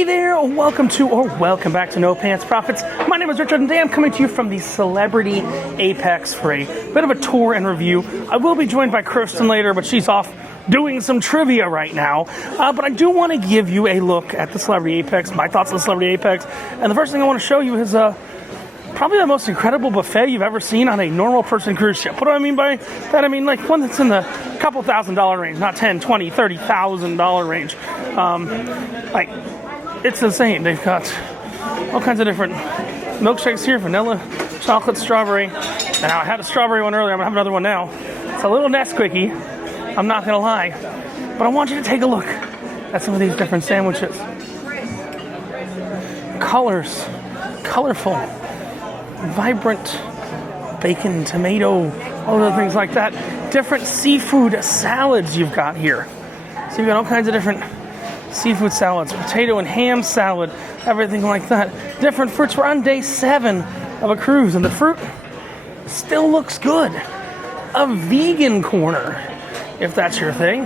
Hey there, welcome back to No Pants Profits. My name is Richard and today I'm coming to you from the Celebrity Apex for a bit of a tour and review. I will be joined by Kirsten later, but she's off doing some trivia right now. But I do want to give you a look at the Celebrity Apex, my thoughts on the Celebrity Apex. And the first thing I want to show you is probably the most incredible buffet you've ever seen on a normal person cruise ship. What do I mean by that? I mean like one that's in the couple $1,000s range, not $10, $20, $30,000 range. It's insane. They've got all kinds of different milkshakes here, vanilla, chocolate, strawberry. Now, I had a strawberry one earlier. I'm going to have another one now. It's a little Nesquickie. I'm not going to lie. But I want you to take a look at some of these different sandwiches. Colors. Colorful. Vibrant. Bacon, tomato, all other things like that. Different seafood salads you've got here. So you've got all kinds of different seafood salads, potato and ham salad, everything like that. Different fruits. We're on day 7 of a cruise, and the fruit still looks good. A vegan corner, if that's your thing.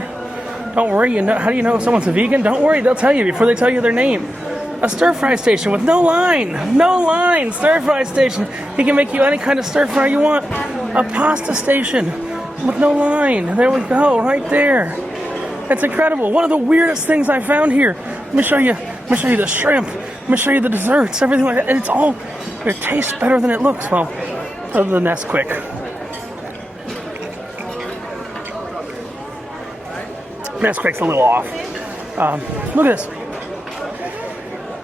Don't worry, how do you know if someone's a vegan? Don't worry, they'll tell you before they tell you their name. A stir-fry station with no line, stir-fry station. He can make you any kind of stir-fry you want. A pasta station with no line. There we go, right there. It's incredible. One of the weirdest things I found here. Let me show you the shrimp. Let me show you the desserts, everything like that. And it tastes better than it looks. Well, other than Nesquik. Nesquik's a little off. Look at this.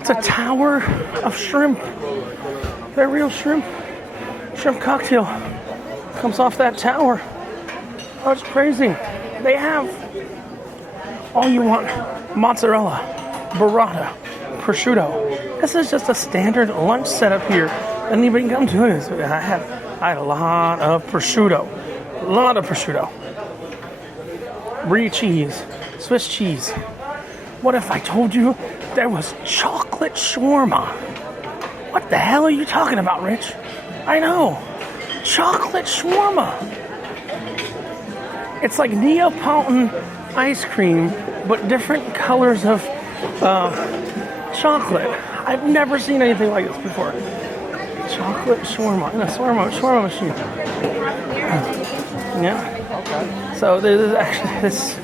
It's a tower of shrimp. They're real shrimp. Shrimp cocktail comes off that tower. Oh, it's crazy. They have all you want: mozzarella, burrata, prosciutto. This is just a standard lunch setup here. And anybody can come to it. I had a lot of prosciutto. Brie cheese, Swiss cheese. What if I told you there was chocolate shawarma? What the hell are you talking about, Rich? I know. Chocolate shawarma. It's like Neapolitan ice cream, but different colors of chocolate. I've never seen anything like this before. Chocolate shawarma in a shawarma machine. Yeah. So there's actually this.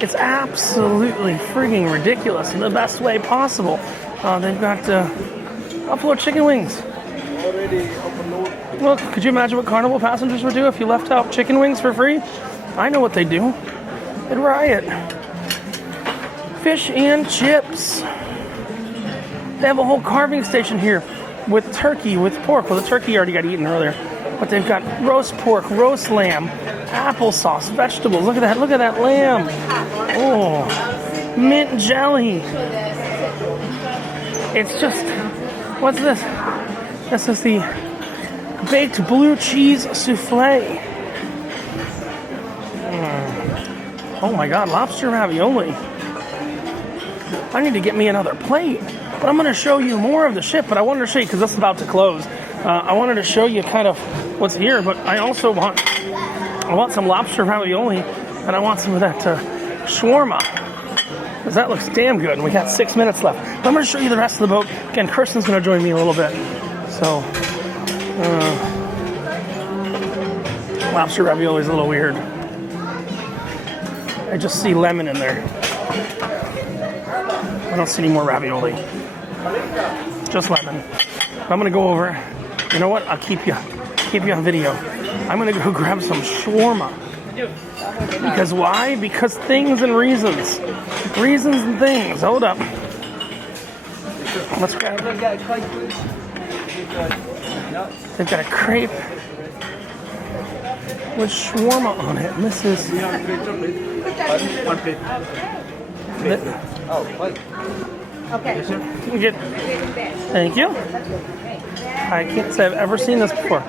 It's absolutely freaking ridiculous in the best way possible. They've got buffalo chicken wings. Well, could you imagine what Carnival passengers would do if you left out chicken wings for free? I know what they do. They'd riot. Fish and chips. They have a whole carving station here with turkey, with pork. Well, the turkey already got eaten earlier. But they've got roast pork, roast lamb, applesauce, vegetables. Look at that lamb. Oh, mint jelly. It's just, what's this? This is the baked blue cheese souffle. Oh my God, lobster ravioli. I need to get me another plate. But I'm going to show you more of the ship, but I wanted to show you, because this is about to close. I wanted to show you kind of what's here, but I also want some lobster ravioli, and I want some of that shawarma, because that looks damn good, and we got 6 minutes left. But I'm going to show you the rest of the boat. Again, Kirsten's going to join me a little bit. So, lobster ravioli is a little weird. I just see lemon in there. I don't see any more ravioli. Just lemon. I'm going to go over. You know what? I'll keep you on video. I'm going to go grab some shawarma. Because why? Because things and reasons. Reasons and things. Hold up. Let's grab it. They've got a crepe with shawarma on it. And this is... One plate. Okay. Thank you. I can't say I've ever seen this before.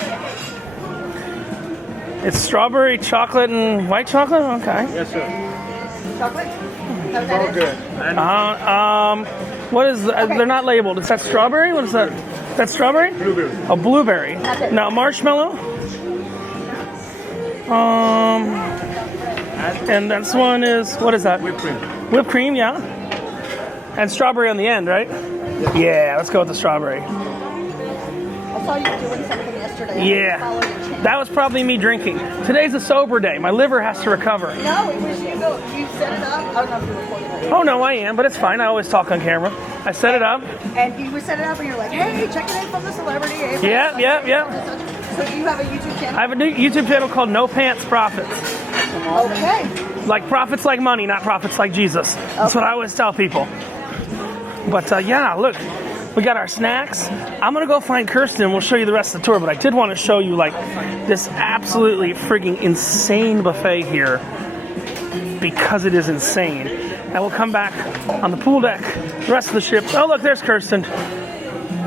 It's strawberry, chocolate, and white chocolate? Okay. Yes, sir. Chocolate? All good. What is that? Okay. They're not labeled. Is that strawberry? What is that? That's strawberry? Blueberry. A blueberry. Now marshmallow. And this one is, what is that? Whipped cream. Whipped cream, yeah. And strawberry on the end, right? Yeah, let's go with the strawberry. I saw you doing something yesterday. Yeah, that was probably me drinking. Today's a sober day. My liver has to recover. No, it was you. You set it up. I don't know if you're recording it. Oh, no, I am, but it's fine. I always talk on camera. I set it up. And you set it up and you're like, hey, check it in from the celebrity. Yeah. So you have a YouTube channel? I have a new YouTube channel called No Pants Profits. Okay. Like profits like money, not profits like Jesus. That's what I always tell people. But yeah, look, we got our snacks. I'm gonna go find Kirsten. We'll show you the rest of the tour. But I did want to show you like this absolutely freaking insane buffet here because it is insane. And we'll come back on the pool deck, the rest of the ship. Oh, look, there's Kirsten.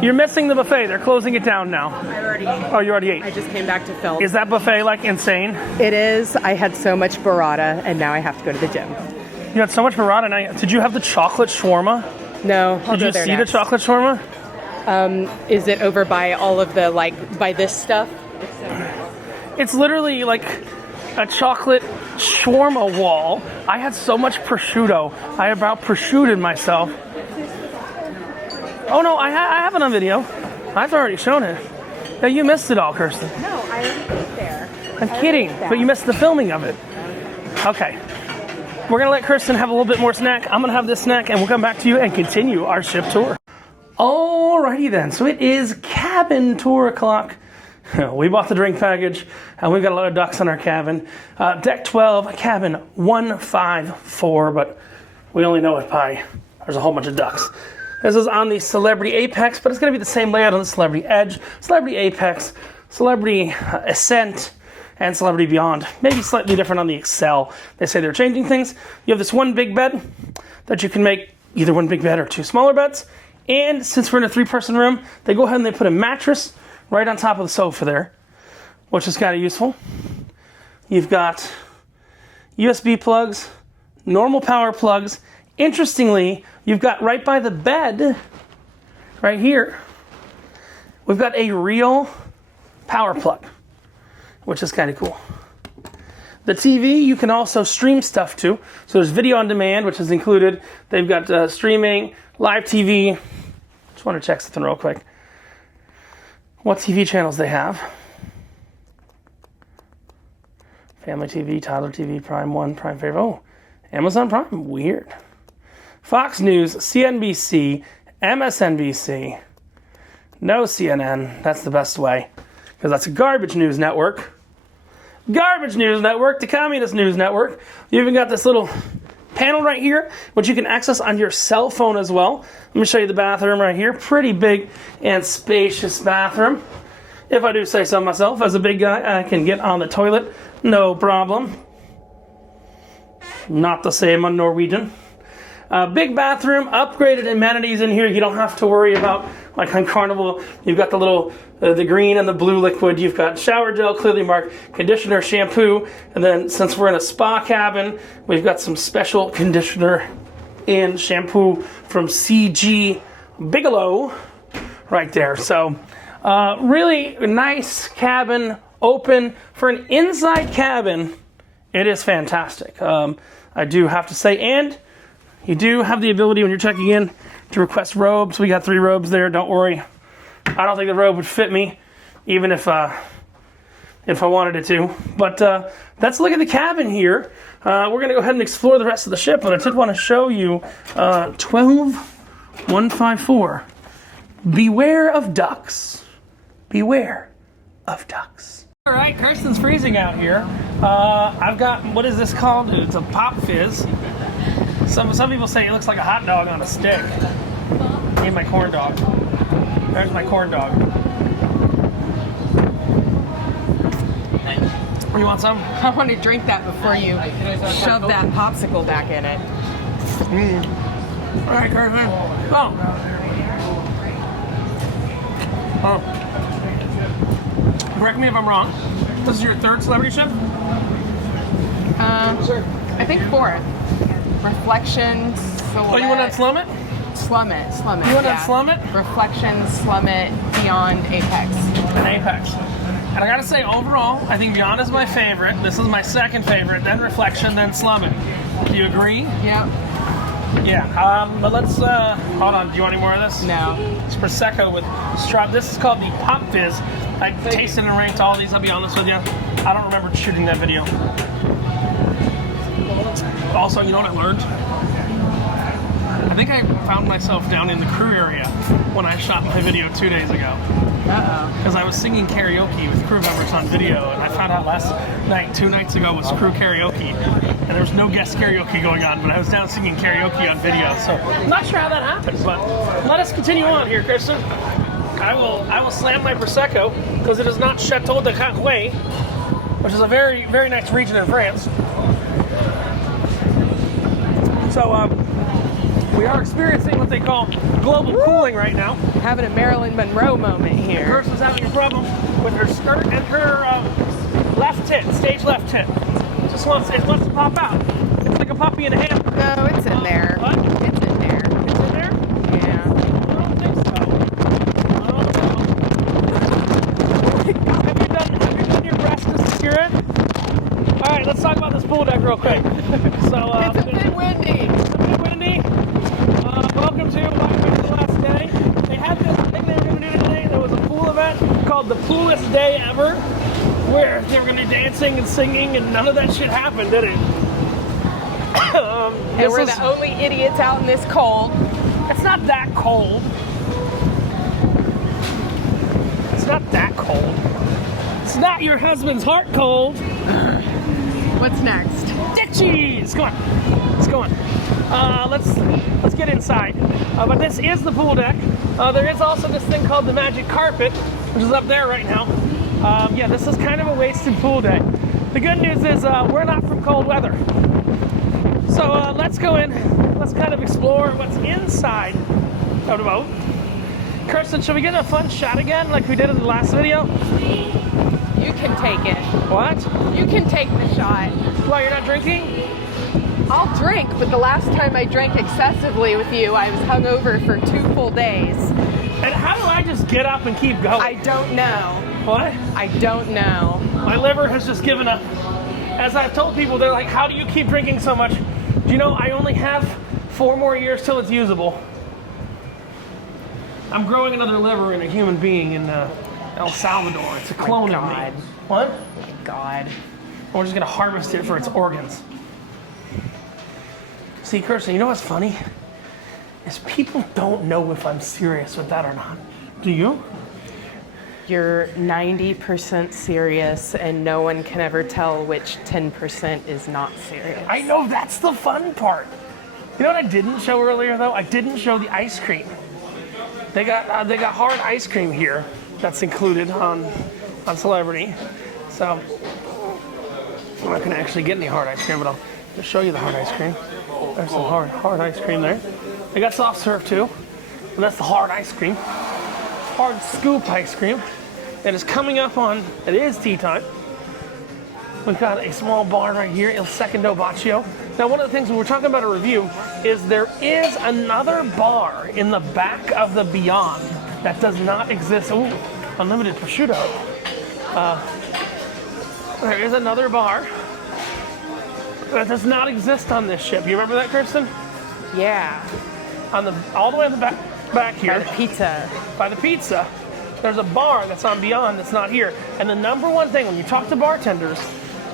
You're missing the buffet. They're closing it down now. I already ate. Oh, you already ate. I just came back to film. Is that buffet like insane? It is. I had so much burrata, and now I have to go to the gym. You had so much burrata. Now, did you have the chocolate shawarma? No, I'll Did go you there see next. the chocolate shawarma? Is it over by all of the, by this stuff? It's literally like a chocolate shawarma wall. I had so much prosciutto. I about prosciuttoed myself. Oh no, I have it on video. I've already shown it. Yeah, you missed it all, Kirsten. No, I already ate there. I'm kidding, but you missed the filming of it. Okay. We're gonna let Kirsten have a little bit more snack. I'm gonna have this snack and we'll come back to you and continue our ship tour. Alrighty then, so it is cabin tour o'clock. We bought the drink package and we've got a lot of ducks on our cabin. Deck 12, cabin 154, but we only know it by, there's a whole bunch of ducks. This is on the Celebrity Apex, but it's gonna be the same layout on the Celebrity Edge, Celebrity Apex, Celebrity Ascent, and Celebrity Beyond. Maybe slightly different on the Excel. They say they're changing things. You have this one big bed that you can make either one big bed or two smaller beds. And since we're in a 3-person room, they go ahead and they put a mattress right on top of the sofa there, which is kind of useful. You've got USB plugs, normal power plugs. Interestingly, you've got right by the bed, right here, we've got a real power plug, which is kind of cool. The TV you can also stream stuff to. So there's video on demand, which is included. They've got streaming, live TV. Just want to check something real quick. What TV channels they have. Family TV, Toddler TV, Prime 1, Prime Favorite. Oh, Amazon Prime, weird. Fox News, CNBC, MSNBC. No CNN, that's the best way. Because that's a garbage news network. Garbage news network, the communist news network. You even got this little panel right here, which you can access on your cell phone as well. Let me show you the bathroom right here. Pretty big and spacious bathroom. If I do say so myself, as a big guy, I can get on the toilet, no problem. Not the same on Norwegian. Big bathroom, upgraded amenities in here. You don't have to worry about, like on Carnival, you've got the little, the green and the blue liquid. You've got shower gel, clearly marked, conditioner, shampoo. And then since we're in a spa cabin, we've got some special conditioner and shampoo from CG Bigelow right there. So really nice cabin, open. For an inside cabin, it is fantastic. I do have to say, and you do have the ability when you're checking in to request robes. We got 3 robes there, don't worry. I don't think the robe would fit me, even if I wanted it to. But let's look at the cabin here. We're going to go ahead and explore the rest of the ship, but I did want to show you 12154. Beware of ducks. Beware of ducks. All right, Kirsten's freezing out here. I've got, what is this called? It's a Pop Fizz. Some people say it looks like a hot dog on a stick. Need my corn dog. There's my corn dog. You want some? I want to drink that before you shove that popsicle back in it. All right, Kirsten. Oh. Correct me if I'm wrong. This is your 3rd celebrity ship? I think 4th. Reflections. Oh, you want to slum it? Slum it. You want to slum it? Reflections, Slum It, Beyond, Apex. An Apex. And I gotta say, overall, I think Beyond is my favorite. This is my 2nd favorite, then Reflection, then Slum It. Do you agree? Yep. Yeah, but let's, hold on, do you want any more of this? No. It's Prosecco with straw. This is called the Pop Fizz. I tasted and ranked all these, I'll be honest with you. I don't remember shooting that video. Also, you know what I learned? I think I found myself down in the crew area when I shot my video 2 days ago. Uh-oh. Because I was singing karaoke with crew members on video, and I found out last night, 2 nights ago, was crew karaoke. And there was no guest karaoke going on, but I was down singing karaoke on video, so I'm not sure how that happened, but let us continue on here, Kristen. I will slam my Prosecco, because it is not Chateau de Cahouet, which is a very, very nice region in France. So, we are experiencing what they call global cooling right now. Having a Marilyn Monroe moment The here. person's having a problem with her skirt and her left tit, stage left tit. It wants to pop out. It's like a puppy in a hamper. No, it's in there. What? It's in there. It's in there? Yeah. I don't think so. Have you done your breast to secure it? All right, let's talk about this pool deck real quick. So It's a bit windy. It's a bit windy. Welcome to the last day. They had this thing they were going to do today. There was a pool event called the Poolest Day Ever, where they were going to be dancing and singing, and none of that shit happened, did it? And we're the only idiots out in this cold. It's not that cold. It's not that cold. It's not your husband's heart cold. What's next? Ditchies! Come on. Let's go on. Let's get inside. But this is the pool deck. There is also this thing called the magic carpet, which is up there right now. Yeah, this is kind of a wasted pool day. The good news is we're not from cold weather. So let's go in. Let's kind of explore what's inside of the boat. Kirsten, should we get a fun shot again like we did in the last video? You can take it. What? You can take the shot. Why, you're not drinking? I'll drink, but the last time I drank excessively with you, I was hungover for 2 full days. And how do I just get up and keep going? I don't know. What? I don't know. My liver has just given up. As I've told people, they're like, how do you keep drinking so much? Do you know I only have 4 more years till it's usable? I'm growing another liver in a human being in El Salvador. It's a clone of God. me. What? My God. We're just gonna harvest it for its organs. See, Kirsten, you know what's funny? Is people don't know if I'm serious with that or not. Do you? You're 90% serious, and no one can ever tell which 10% is not serious. I know, that's the fun part. You know what I didn't show earlier, though? I didn't show the ice cream. They got hard ice cream here that's included on Celebrity. So I'm not gonna actually get any hard ice cream, but I'll just show you the hard ice cream. There's some hard ice cream there. They got soft serve too, and that's the hard ice cream. Hard scoop ice cream. It is coming up on, it is tea time. We've got a small bar right here, Il Secondo Bacio. Now, one of the things when we're talking about a review is there is another bar in the back of the Beyond that does not exist. Ooh, unlimited prosciutto. There is another bar that does not exist on this ship. You remember that, Kirsten? Yeah. All the way on the back here. By the pizza. By the pizza. There's a bar that's on Beyond that's not here. And the number one thing when you talk to bartenders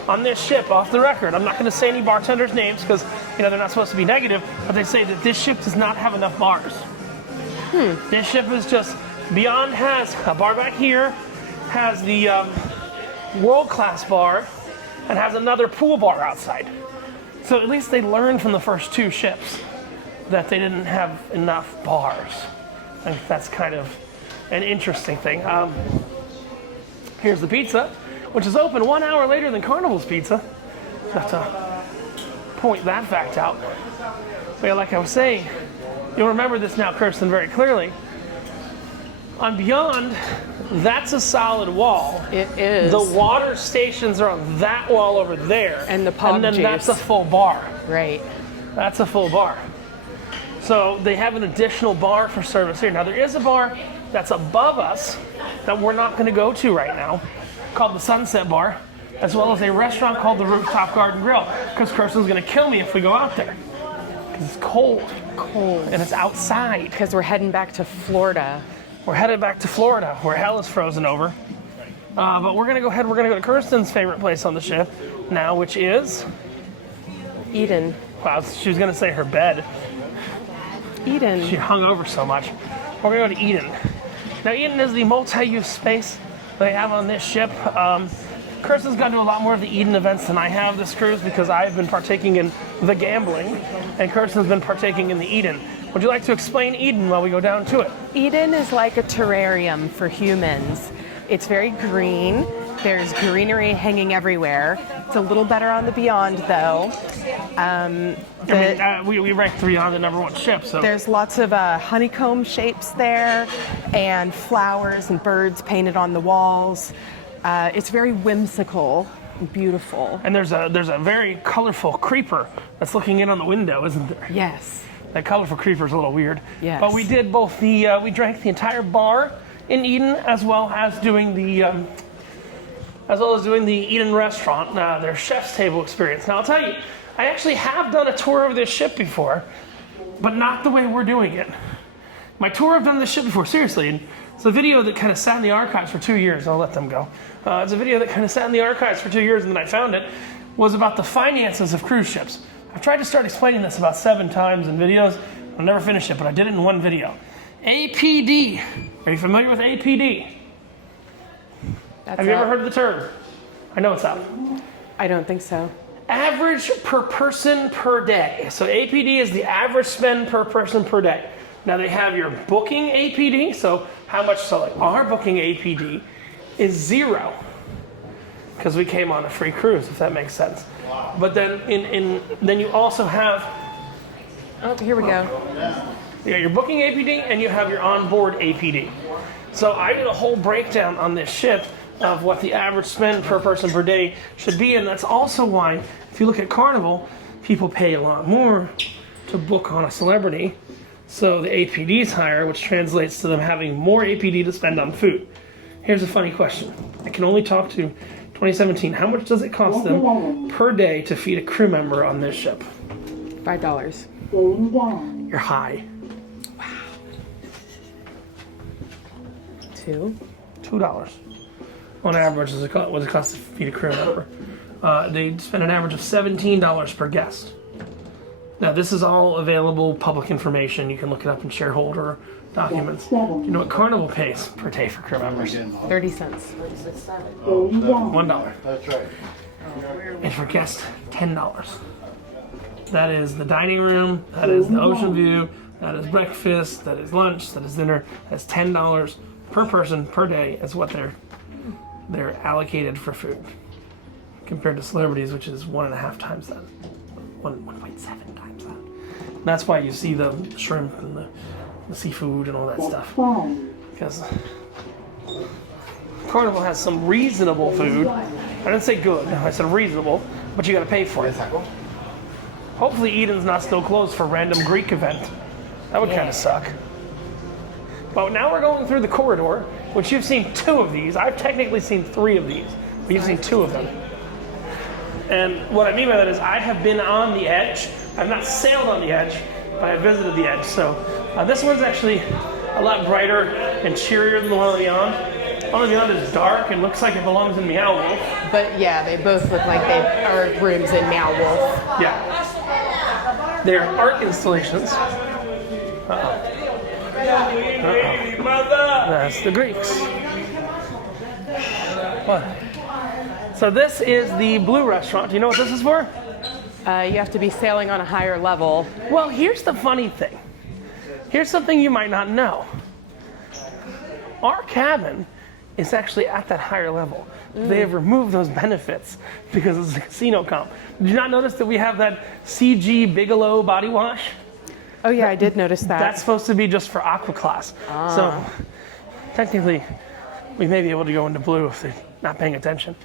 on this ship, off the record, I'm not going to say any bartenders' names because they're not supposed to be negative, but they say that this ship does not have enough bars. This ship is just, Beyond has a bar back here, has the world-class bar, and has another pool bar outside. So at least they learned from the first 2 ships that they didn't have enough bars. I think that's kind of an interesting thing. Here's the pizza, which is open 1 hour later than Carnival's pizza. Have to point that fact out. But yeah, like I was saying, you'll remember this now, Kirsten, very clearly. On Beyond, that's a solid wall. It is. The water stations are on that wall over there. And the pog And then juice. that's a full bar. Right. That's a full bar. So they have an additional bar for service here. Now there is a bar that's above us that we're not going to go to right now, called the Sunset Bar, as well as a restaurant called the Rooftop Garden Grill, because Kirsten's going to kill me if we go out there. It's cold. Cold. And it's outside. Because we're heading back to Florida. We're headed back to Florida, where hell is frozen over. But we're going to go ahead. We're going to go to Kirsten's favorite place on the ship now, which is... Eden. Wow, she was going to say her bed. Eden. She hung over so much. We're going to go to Eden. Now, Eden is the multi-use space they have on this ship. Kirsten's gone to a lot more of the Eden events than I have this cruise because I've been partaking in the gambling, and Kirsten's been partaking in the Eden. Would you like to explain Eden while we go down to it? Eden is like a terrarium for humans. It's very green. There's greenery hanging everywhere. It's a little better on the Beyond, though. We ranked 3 on the #1 ship, so... There's lots of honeycomb shapes there, and flowers and birds painted on the walls. It's very whimsical, and beautiful. And there's a very colorful creeper that's looking in on the window, isn't there? Yes. That colorful creeper is a little weird. Yes. But we did both the... we drank the entire bar in Eden, as well as doing the Eden restaurant, their chef's table experience. Now, I'll tell you, I actually have done a tour of this ship before, but not the way we're doing it. My tour, I've done this ship before, seriously, and it's a video that kind of sat in the archives for 2 years. I'll let them go. It's a video that kind of sat in the archives for 2 years, and then I found it, was about the finances of cruise ships. I've tried to start explaining this about 7 times in videos. I'll never finish it, but I did it in one video. APD. Are you familiar with APD? Have you ever heard of the term? I know it's out. I don't think so. Average per person per day. So APD is the average spend per person per day. Now they have your booking APD. So how much? So like our booking APD is 0 because we came on a free cruise, if that makes sense. Wow. But then then you also have. Oh, here we go. You got your booking APD and you have your onboard APD. So I did a whole breakdown on this ship of what the average spend per person per day should be, and that's also why, if you look at Carnival, people pay a lot more to book on a celebrity, so the APD is higher, which translates to them having more APD to spend on food. Here's a funny question. I can only talk to 2017. How much does it cost them per day to feed a crew member on this ship? $5. You're high. Wow. $2. On average, what it costs to feed a crew member. They spend an average of $17 per guest. Now, this is all available public information. You can look it up in shareholder documents. Do you know what Carnival pays per day for crew members? 30 cents. $1. That's right. And for guests, $10. That is the dining room, that is the ocean view, that is breakfast, that is lunch, that is dinner. That's $10 per person per day is what they're allocated for food, compared to celebrities, which is 1.5 times that, 1.7 times that. And that's why you see the shrimp and the seafood and all that stuff, because Carnival has some reasonable food. I didn't say good, I said reasonable, but you got to pay for it. Hopefully Eden's not still closed for random Greek event. That would kind of suck. But now we're going through the corridor, which you've seen 2 of these. I've technically seen 3 of these, but you've seen 2 of them. And what I mean by that is I have been on the edge. I've not sailed on the edge, but I visited the edge. So this one's actually a lot brighter and cheerier than the one on the Beyond. The one on the Beyond is dark and looks like it belongs in Meow Wolf. But yeah, they both look like they are rooms in Meow Wolf. Yeah. They're art installations. That's the Greeks. What? So this is the Blue Restaurant. Do you know what this is for? You have to be sailing on a higher level. Well, here's the funny thing. Here's something you might not know. Our cabin is actually at that higher level. They have removed those benefits because it's a casino comp. Did you not notice that we have that CG Bigelow body wash? Oh yeah, I did notice that. That's supposed to be just for aqua class. So technically, we may be able to go into blue if they're not paying attention.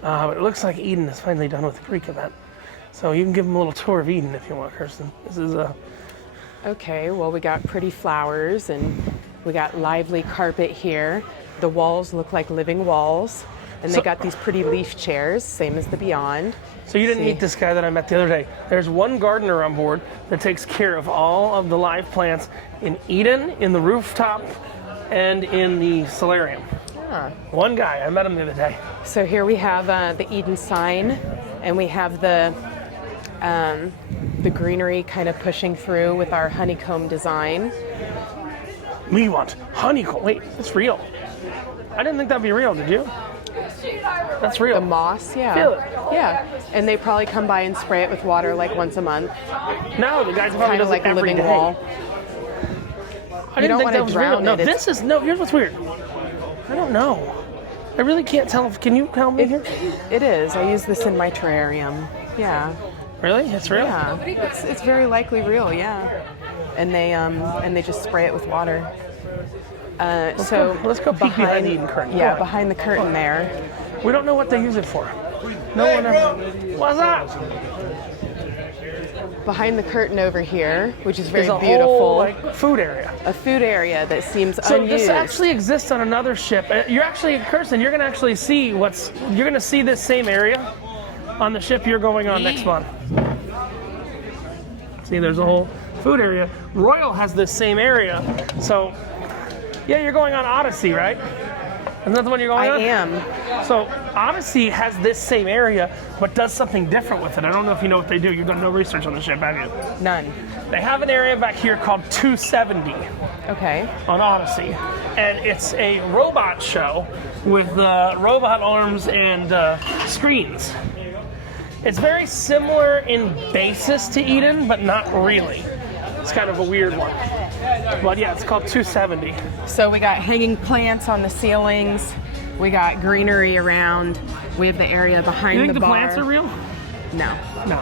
But it looks like Eden is finally done with the Greek event. So you can give them a little tour of Eden if you want, Kirsten. This is Okay, well we got pretty flowers and we got lively carpet here. The walls look like living walls. And they got these pretty leaf chairs, same as the Beyond. So you didn't meet this guy that I met the other day. There's one gardener on board that takes care of all of the live plants in Eden, in the rooftop, and in the solarium. Ah. One guy, I met him the other day. So here we have the Eden sign, and we have the greenery kind of pushing through with our honeycomb design. We want honeycomb. Wait, that's real. I didn't think that'd be real, did you? That's real. The moss, yeah. Feel it. Yeah, and they probably come by and spray it with water like once a month. No, the guy's probably Kind of does like it a every living day. wall. I didn't don't think wanna that was real. drown No, it. It's- this is no. Here's what's weird. I don't know. I really can't tell. Can you tell me here? It is. I use this in my terrarium. Yeah. Really? It's real? Yeah. It's very likely real. Yeah. And they just spray it with water. Let's go peek behind the Eden curtain. Go Yeah, on. behind the curtain there. We don't know what they use it for. No one ever. What's up? Behind the curtain over here, which is very There's a beautiful, whole, like, food area. a food area that seems So unused. this actually exists on another ship. You're actually, Kirsten, you're going to actually see you're going to see this same area on the ship you're going on next month. See, there's a whole food area. Royal has this same area. So, yeah, you're going on Odyssey, right? Isn't that the one you're going on? I am. So Odyssey has this same area, but does something different with it. I don't know if you know what they do. You've done no research on the ship, have you? None. They have an area back here called 270 Okay. on Odyssey, and it's a robot show with robot arms and screens. It's very similar in basis to Eden, but not really. It's kind of a weird one. But yeah, it's called 270. So we got hanging plants on the ceilings. We got greenery around. We have the area behind You think the bar. plants are real? No. No.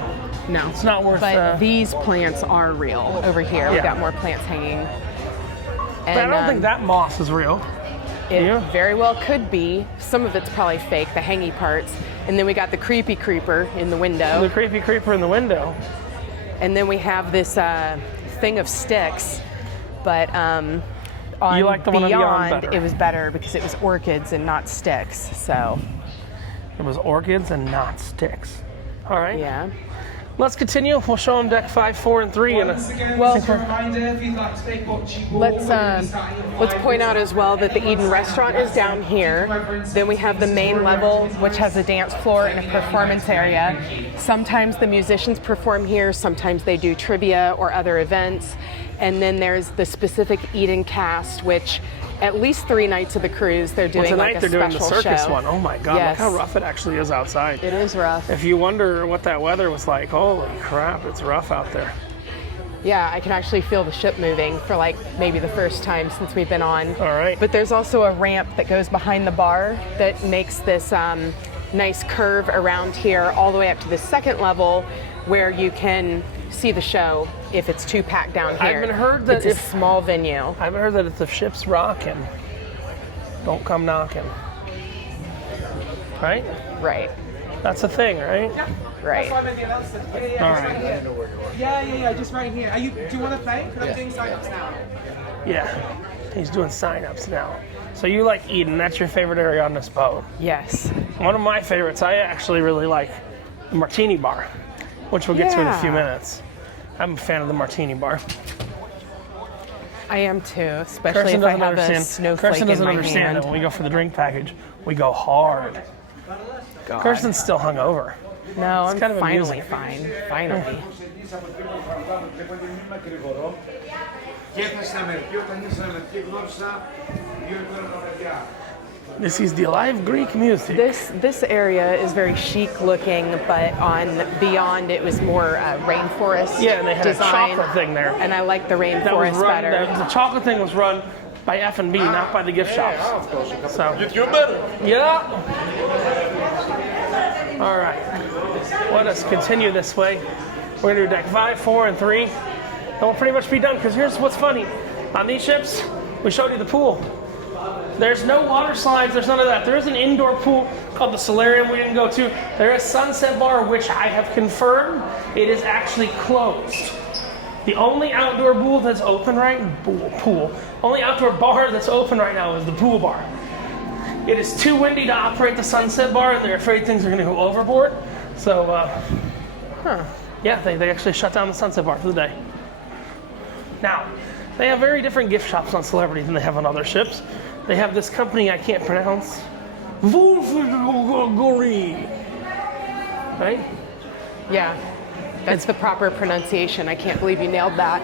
No. It's not worth But these plants are real over here. We Yeah. got more plants hanging. And, But I don't think that moss is real. It Yeah. very well could be. Some of it's probably fake, the hangy parts. And then we got the creepy creeper in the window. The creepy creeper in the window. And then we have this thing of sticks. But on You like the one on Beyond better. it was better because it was orchids and not sticks. So, It was orchids and not sticks. All right. yeah. Let's continue. We'll show them deck 5, 4, and 3. Well, let's point out as well that the Eden restaurant is down here. Then we have the main level, which has a dance floor and a performance area. Sometimes the musicians perform here, sometimes they do trivia or other events. And then there's the specific Eden cast, which at least 3 nights of the cruise they're doing tonight like a they're doing the special circus show. one. Oh my God, Yes. look how rough it actually is outside. It is rough. If you wonder what that weather was like, holy crap, it's rough out there. Yeah, I can actually feel the ship moving for like maybe the first time since we've been on. All right. But there's also a ramp that goes behind the bar that makes this nice curve around here all the way up to the second level where you can see the show if it's too packed down here. I've heard that it's a small venue. I've heard that if the ship's rocking, don't come knocking. Right? Right, That's a thing, right? right. All right. Yeah, just right here. Do you want to play? Because I'm doing sign-ups now. Yeah. He's doing sign-ups now. So you like Eden. That's your favorite area on this boat. Yes. One of my favorites, I actually really like the Martini Bar, which we'll get to in a few Yeah. minutes. I'm a fan of the Martini Bar. I am too, especially Kirsten if I doesn't have a understand. snowflake Kirsten doesn't in my understand hand. that when we go for the drink package, we go hard. God. Kirsten's still hungover. No, I'm kind of finally amusing. fine. Finally. This is the live Greek music. This area is very chic looking, but on Beyond it was more rainforest Yeah, and they had design, a chocolate thing there. and I like the That was rainforest run. better. The chocolate thing was run by F&B, not by the gift shops. So. YouTuber. Yeah. All right. Let us continue this way. We're gonna do deck 5, 4, and 3. And we'll pretty much be done. Because here's what's funny: on these ships, we showed you the pool. There's no water slides. There's none of that. There is an indoor pool called the Solarium we didn't go to. There is Sunset Bar, which I have confirmed it is actually closed. The only outdoor pool that's open right pool. Only outdoor bar that's open right now is the pool bar. It is too windy to operate the Sunset Bar, and they're afraid things are going to go overboard. So, yeah, they actually shut down the Sunset Bar for the day. Now, they have very different gift shops on Celebrity than they have on other ships. They have this company I can't pronounce. Right? Yeah, that's the proper pronunciation. I can't believe you nailed that.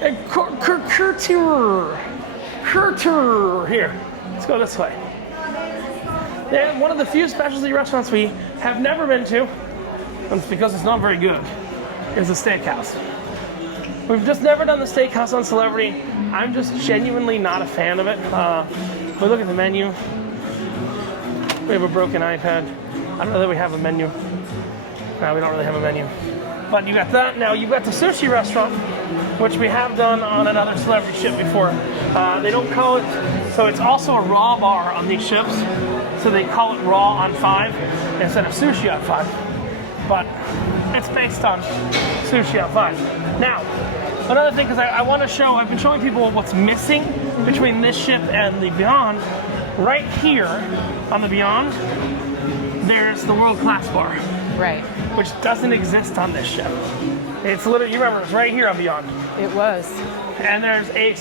And Kurtur. Here, let's go this way. And one of the few specialty restaurants we have never been to, and it's because it's not very good, is the steakhouse. We've just never done the steakhouse on Celebrity. I'm just genuinely not a fan of it. We look at the menu. We have a broken iPad. I don't know that we have a menu. No, we don't really have a menu. But you got that. Now you've got the sushi restaurant, which we have done on another Celebrity ship before. They don't call it, so it's also a raw bar on these ships. So they call it raw on 5 instead of sushi on 5. But it's based on sushi on 5. Now, another thing, because I want to show, I've been showing people what's missing between this ship and the Beyond. Right here on the Beyond, there's the world class bar. Right. Which doesn't exist on this ship. It's literally, you remember, it's right here on Beyond. It was. And there's a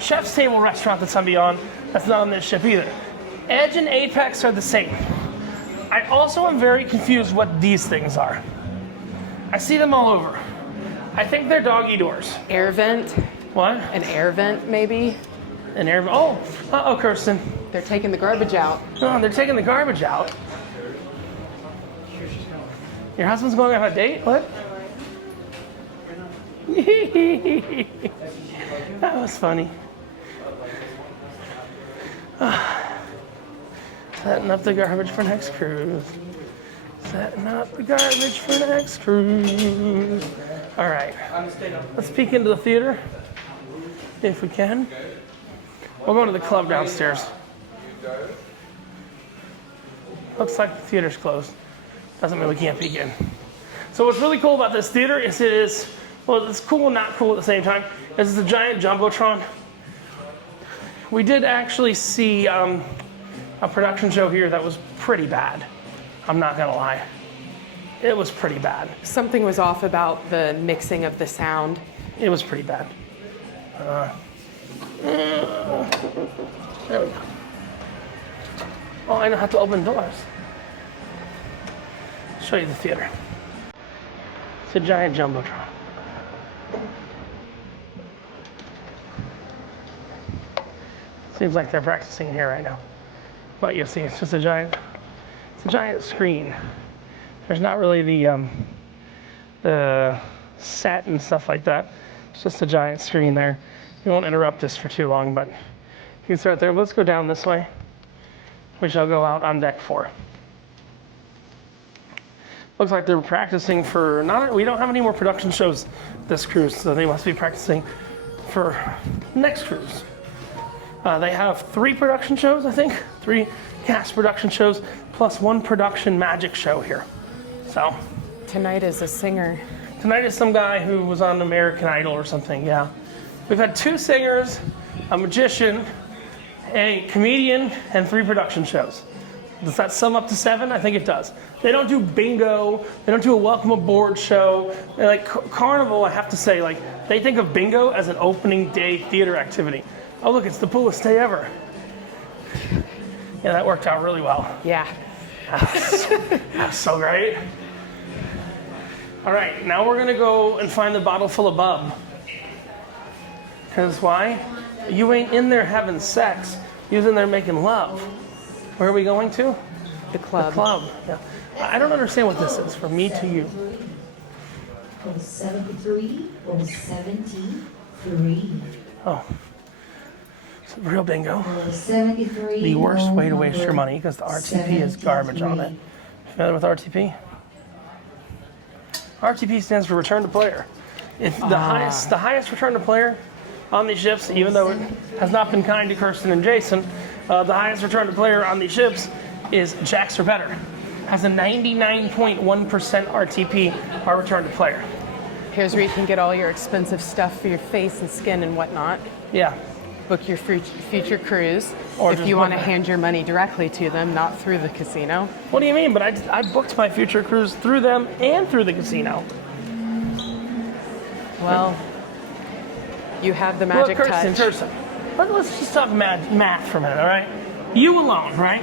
chef's table restaurant that's on Beyond that's not on this ship either. Edge and Apex are the same. I also am very confused what these things are. I see them all over. I think they're doggy doors. Air vent. What? An air vent, maybe. An air vent. Oh, uh-oh, Kirsten. They're taking the garbage out. No, they're taking the garbage out. Your husband's going on a date? What? That was funny. Setting up the garbage for next cruise. Setting up the garbage for next cruise. All right. Let's peek into the theater, if we can. We'll go to the club downstairs. Looks like the theater's closed. Doesn't mean we can't peek in. So what's really cool about this theater is well, it's cool and not cool at the same time. It's a giant jumbotron. We did actually see a production show here that was pretty bad. I'm not gonna lie. It was pretty bad. Something was off about the mixing of the sound. It was pretty bad. There we go. Oh, I know how to open doors. Show you the theater. It's a giant jumbotron. Seems like they're practicing in here right now. But you'll see, it's just a giant screen. There's not really the set and stuff like that. It's just a giant screen there. We won't interrupt this for too long, but you can start there. Let's go down this way. We shall go out on deck 4. Looks like they're practicing for we don't have any more production shows this cruise, so they must be practicing for next cruise. They have 3 production shows, I think. 3 cast production shows, plus 1 production magic show here. So Tonight is a singer. tonight is some guy who was on American Idol or something, yeah. We've had 2 singers, a magician, a comedian, and 3 production shows. Does that sum up to 7? I think it does. They don't do bingo. They don't do a welcome aboard show. They're like Carnival, I have to say, like they think of bingo as an opening day theater activity. Oh look, it's the coolest day ever. Yeah, that worked out really well. Yeah. That's so great. All right, now we're gonna go and find the bottle full of bub. Because why? You ain't in there having sex. You're in there making love. Where are we going to? The club. The club. Yeah. I don't understand what this is. From me to you. 73 or 73. Oh. It's real bingo. 73. The worst way to waste your money because the RTP is garbage on it. Familiar with RTP? RTP stands for return to player. If the highest return to player on these ships, even though it has not been kind to Kirsten and Jason, the highest return to player on these ships is Jacks or better. Has a 99.1% RTP, our return to player. Here's where you can get all your expensive stuff for your face and skin and whatnot. Yeah. book your future cruise Or if just you want to book it. hand your money directly to them, not through the casino. What do you mean? But I booked my future cruise through them and through the casino. Well, you have the magic Well, Kirsten, touch. Kirsten, let's just talk math for a minute, all right? You alone, right?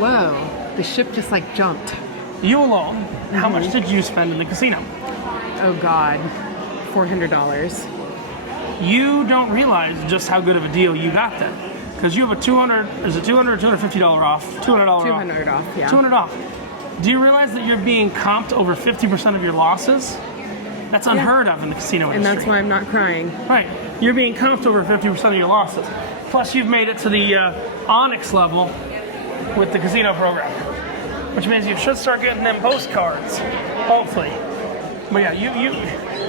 Whoa, the ship just like jumped. You alone. How much did you spend in the casino? Oh God, $400. You don't realize just how good of a deal you got then. Because you have a $200 or $250 off? $200 off. $200 off, yeah. $200 off. Do you realize that you're being comped over 50% of your losses? That's unheard of in the casino And industry. that's why I'm not crying. Right. You're being comped over 50% of your losses. Plus, you've made it to the Onyx level with the casino program, which means you should start getting them postcards, hopefully. But yeah, you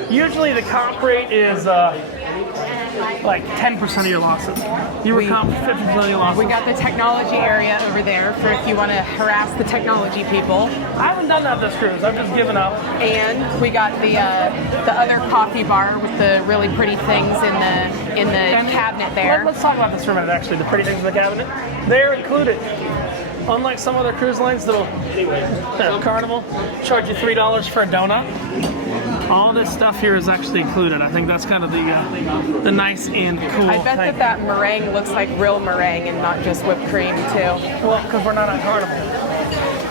usually the comp rate is like 10% of your losses. You were comped 50% of your losses. We got the technology area over there for if you want to harass the technology people. I haven't done that this cruise. I've just given up. And we got the other coffee bar with the really pretty things in the cabinet there. Let's talk about this for a minute. Actually, the pretty things in the cabinet, they're included. Unlike some other cruise lines that'll Carnival charge you $3 for a donut. All this stuff here is actually included. I think that's kind of the nice and cool I bet thing. that meringue looks like real meringue and not just whipped cream too. Well, because we're not on Carnival.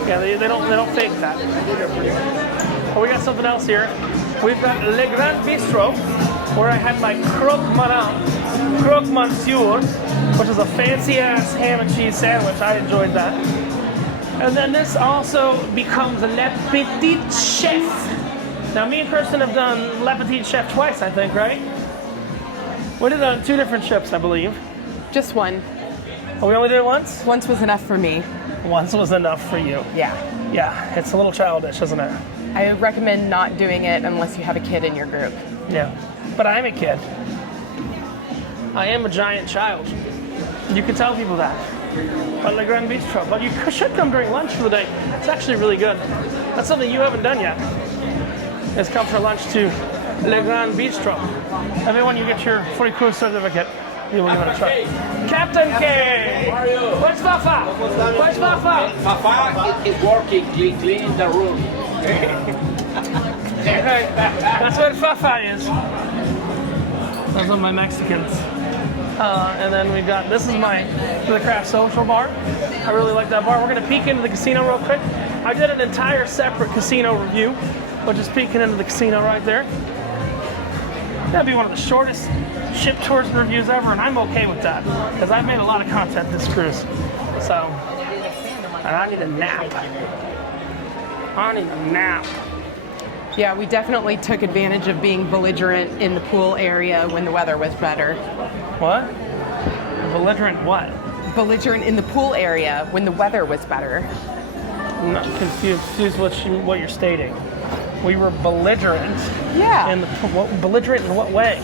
Yeah, they don't fake that. But we got something else here. We've got Le Grand Bistro, where I had my croque monsieur, which is a fancy ass ham and cheese sandwich. I enjoyed that. And then this also becomes Le Petit Chef. Now, me and Kirsten have done Le Petit Chef twice, I think, right? We did it on 2 different ships, I believe. Just one. Oh, we only did it once? Once was enough for me. Once was enough for you. Yeah. Yeah, it's a little childish, isn't it? I recommend not doing it unless you have a kid in your group. Yeah. But I'm a kid. I am a giant child. You can tell people that. But Le Grand Bistro. But you should come during lunch for the day. It's actually really good. That's something you haven't done yet. Is come for lunch to Le Grand Bistro. Everyone, you get your free cruise certificate. You will give it a try. Captain K! How are you? Where's Fafa? Where's Fafa? Fafa is working, cleaning the room. Hey, that's where Fafa is. Those are my Mexicans. And then we've got, this is the Craft Social bar. I really like that bar. We're gonna peek into the casino real quick. I did an entire separate casino review, but just peeking into the casino right there. That'd be one of the shortest ship tours and reviews ever, and I'm okay with that, because I've made a lot of content this cruise. So, and I need a nap. I need a nap. Yeah, we definitely took advantage of being belligerent in the pool area when the weather was better. What? Belligerent what? Belligerent in the pool area when the weather was better. I'm not confused what you're stating. We were belligerent. Yeah. Belligerent in what way?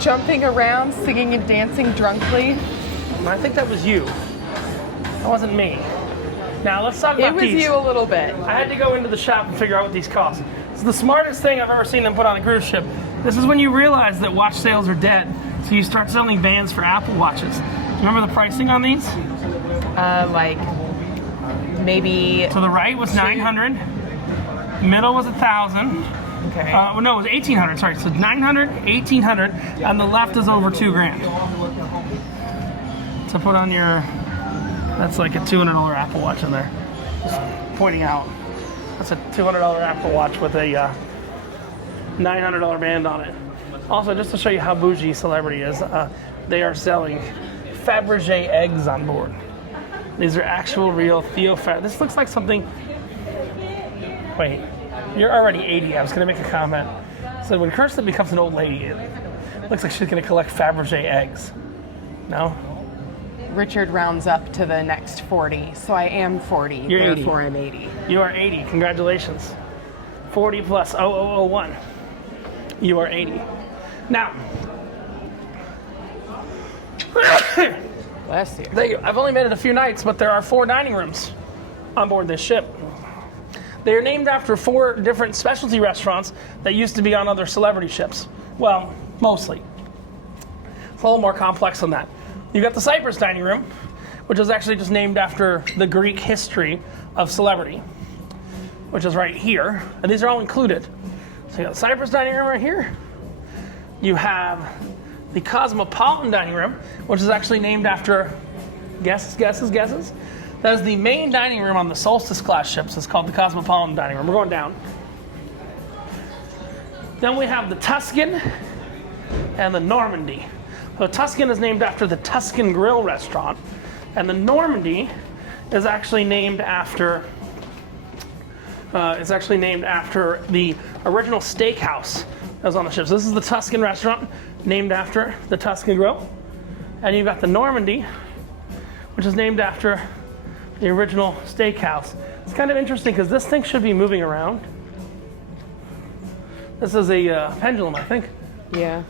Jumping around, singing and dancing drunkly. I think that was you. That wasn't me. Now let's talk about It was these. you a little bit. I had to go into the shop and figure out what these cost. It's the smartest thing I've ever seen them put on a cruise ship. This is when you realize that watch sales are dead. So you start selling bands for Apple Watches. Remember the pricing on these? Like maybe. To the right was $900. Middle was $1,000. Okay. No, it was $1,800. Sorry, so $900, $1,800, and the left is over $2,000. To put on your, that's like a $200 Apple Watch in there. Just pointing out, that's a $200 Apple Watch with a $900 band on it. Also, just to show you how bougie Celebrity is, they are selling Fabergé eggs on board. These are actual, real This looks like something. Wait, you're already 80. I was going to make a comment. So when Kirsten becomes an old lady, it looks like she's going to collect Fabergé eggs. No? Richard rounds up to the next 40, so I am 40. You're 80. Therefore, I'm 80. You are 80. Congratulations. 40 plus 0001. You are 80. Now, Bless you. I've only made it a few nights, but there are 4 dining rooms on board this ship. They are named after 4 different specialty restaurants that used to be on other Celebrity ships. Well, mostly. It's a little more complex than that. You got the Cypress dining room, which is actually just named after the Greek history of celebrity, which is right here. And these are all included. So you got the Cypress dining room right here. You have the Cosmopolitan dining room, which is actually named after, guesses. That is the main dining room on the Solstice class ships. It's called the Cosmopolitan dining room. We're going down. Then we have the Tuscan and the Normandy. So Tuscan is named after the Tuscan Grill restaurant, and the Normandy is actually named after the original steakhouse that was on the ship. So this is the Tuscan restaurant, named after the Tuscan Grill. And you've got the Normandy, which is named after the original steakhouse. It's kind of interesting because this thing should be moving around. This is a pendulum, I think. Yeah.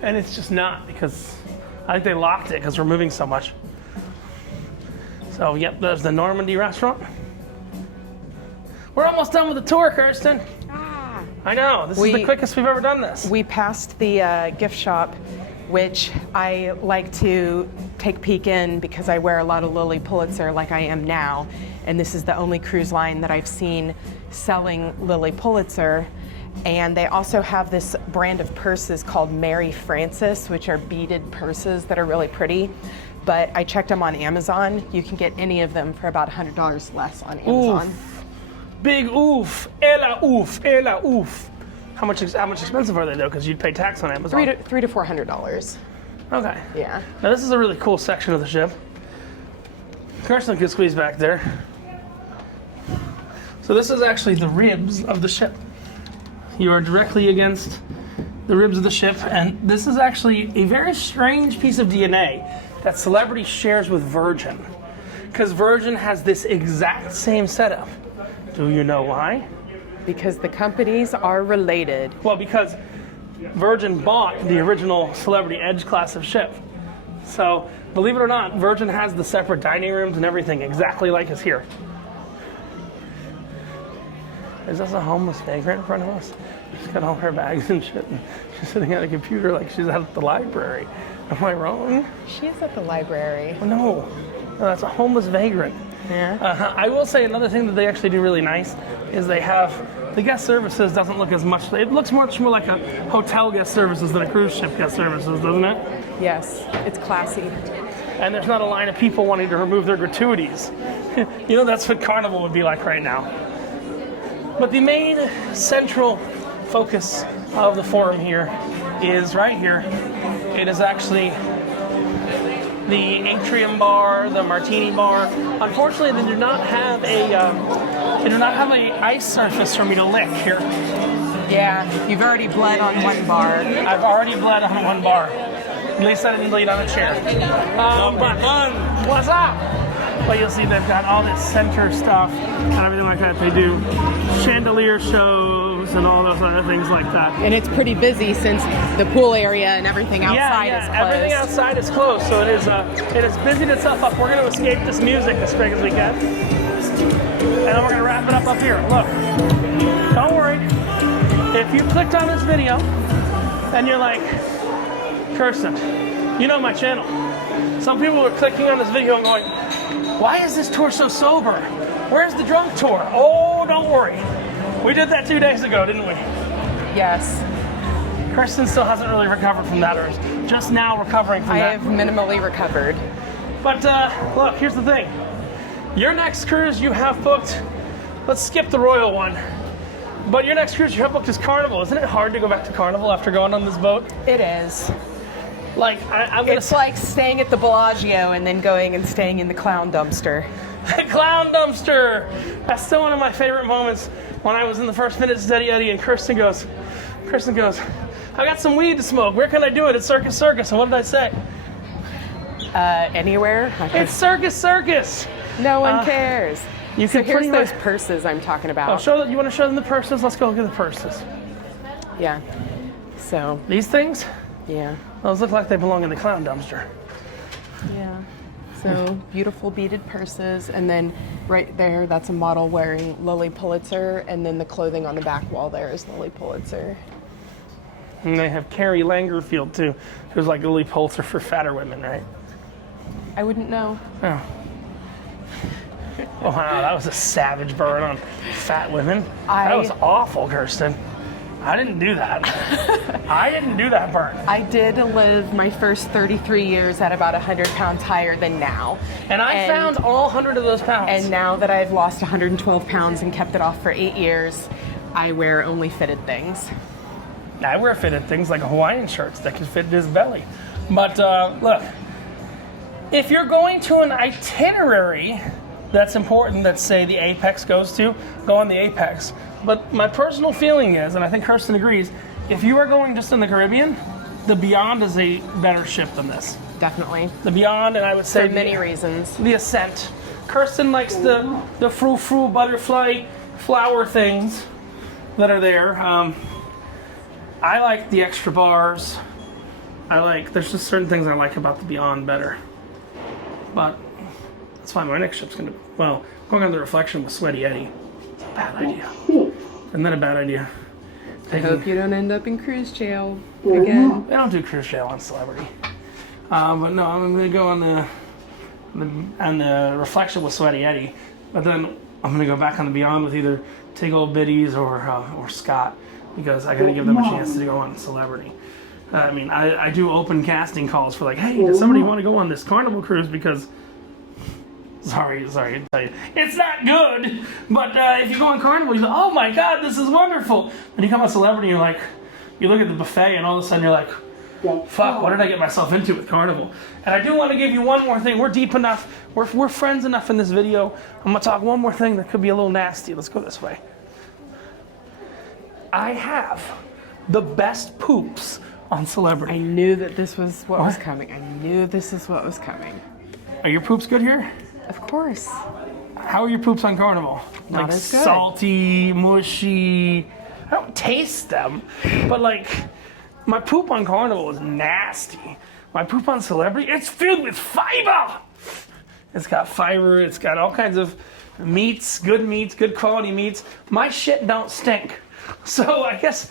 And it's just not, because I think they locked it because we're moving so much. So, yep, there's the Normandy restaurant. We're almost done with the tour, Kirsten. I know, this is the quickest we've ever done this. We passed the gift shop, which I like to take a peek in because I wear a lot of Lilly Pulitzer like I am now. And this is the only cruise line that I've seen selling Lilly Pulitzer. And they also have this brand of purses called Mary Frances, which are beaded purses that are really pretty. But I checked them on Amazon. You can get any of them for about $100 less on Amazon. Oof. Big oof. Ella oof. Ella oof. How much expensive are they, though? Because you'd pay tax on Amazon. $300 to $400. Okay. Yeah. Now, this is a really cool section of the ship. Kirsten could squeeze back there. So this is actually the ribs of the ship. You are directly against the ribs of the ship, and this is actually a very strange piece of DNA that Celebrity shares with Virgin, because Virgin has this exact same setup. Do you know why? Because the companies are related. Well, because Virgin bought the original Celebrity Edge class of ship. So, believe it or not, Virgin has the separate dining rooms and everything exactly like is here. Is this a homeless vagrant in front of us? She's got all her bags and shit, and she's sitting at a computer like she's out at the library. Am I wrong? She is at the library. No, that's a homeless vagrant. Yeah. I will say another thing that they actually do really nice is they have the guest services doesn't look as much. It looks much more like a hotel guest services than a cruise ship guest services, doesn't it? Yes, it's classy. And there's not a line of people wanting to remove their gratuities. You know, that's what Carnival would be like right now. But the main central focus of the forum here is right here. It is actually the atrium bar, the martini bar. Unfortunately, they do not have a ice surface for me to lick here. Yeah, you've already bled on one bar. I've already bled on one bar. At least I didn't bleed on a chair. What's up? But you'll see they've got all this center stuff and everything like that. They do chandelier shows and all those other things like that. And it's pretty busy since the pool area and everything outside is closed. Everything outside is closed, so it has busied itself up. We're going to escape this music as quick as we can. And then we're going to wrap it up here. Look, don't worry. If you clicked on this video and you're like, Kirsten, you know my channel. Some people are clicking on this video and going, why is this tour so sober? Where's the drunk tour? Oh, don't worry. We did that 2 days ago, didn't we? Yes. Kirsten still hasn't really recovered from that, or is just now recovering from that. I have minimally recovered. But look, here's the thing. Your next cruise you have booked, let's skip the Royal one. But your next cruise you have booked is Carnival. Isn't it hard to go back to Carnival after going on this boat? It is. Like, it's like staying at the Bellagio and then going and staying in the clown dumpster. The clown dumpster! That's still one of my favorite moments when I was in the first minute Steady Eddie and Kirsten goes, I got some weed to smoke. Where can I do it? At Circus Circus. And what did I say? Anywhere. It's Circus Circus! No one cares. You So can here's pretty those much... purses I'm talking about. Oh, you want to show them the purses? Let's go look at the purses. Yeah. So, These things? yeah. Those look like they belong in the clown dumpster. Yeah. So beautiful beaded purses, and then right there, that's a model wearing Lilly Pulitzer, and then the clothing on the back wall there is Lilly Pulitzer. And they have Carrie Langerfield too, who's like Lily Poulter for fatter women, right? I wouldn't know. Oh. Oh, wow, that was a savage burn on fat women. That was awful, Kirsten. I didn't do that. I didn't do that burn. I did live my first 33 years at about 100 pounds higher than now. And I found all 100 of those pounds. And now that I've lost 112 pounds and kept it off for 8 years, I wear only fitted things. I wear fitted things like Hawaiian shirts that can fit his belly. But look, if you're going to an itinerary that's important that, say, the Apex goes to, go on the Apex. But my personal feeling is, and I think Kirsten agrees, if you are going just in the Caribbean, the Beyond is a better ship than this. Definitely. The Beyond, and I would say for many reasons. The Ascent. Kirsten likes the frou-frou butterfly flower things that are there. I like the extra bars. There's just certain things I like about the Beyond better. But that's fine. My next ship's going on the Reflection with Sweaty Eddie. It's a bad idea. Isn't that a bad idea? I hope you don't end up in cruise jail again. They don't do cruise jail on Celebrity. But no, I'm going to go on the Reflection with Sweaty Eddie. But then I'm going to go back on the Beyond with either Tig Old Biddies or Scott, because I got to give them a chance to go on Celebrity. I mean, I do open casting calls for like, hey, does somebody want to go on this Carnival cruise? Because sorry to tell you, it's not good. But if you go on Carnival, you say, oh my God, this is wonderful. Then you come on Celebrity, you're like, you look at the buffet, and all of a sudden you're like, fuck, what did I get myself into with Carnival? And I do want to give you one more thing. We're deep enough. We're friends enough in this video. I'm going to talk one more thing that could be a little nasty. Let's go this way. I have the best poops on Celebrity. I knew that this was what was coming. I knew this is what was coming. Are your poops good here? Of course. How are your poops on Carnival? Not as good. Salty, mushy. I don't taste them, but my poop on Carnival is nasty. My poop on Celebrity, it's filled with fiber. It's got fiber. It's got all kinds of meats, good quality meats. My shit don't stink. So I guess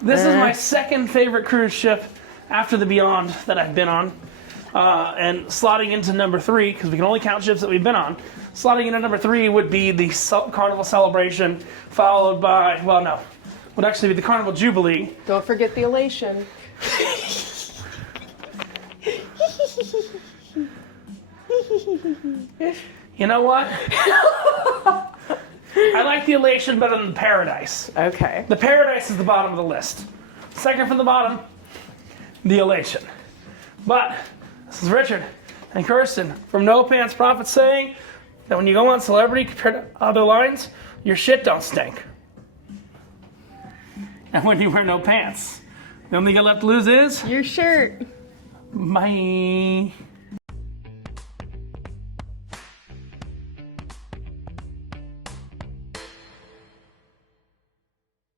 this is my second favorite cruise ship after the Beyond that I've been on. And slotting into number 3, because we can only count ships that we've been on, slotting into number 3 would be the Carnival Celebration, followed by, would actually be the Carnival Jubilee. Don't forget the Elation. You know what? I like the Elation better than the Paradise. Okay. The Paradise is the bottom of the list. Second from the bottom, the Elation. But this is Richard and Kirsten from No Pants Profit saying that when you go on Celebrity compared to other lines, your shit don't stink. And when you wear no pants, the only thing you got left to lose is Your shirt. bye.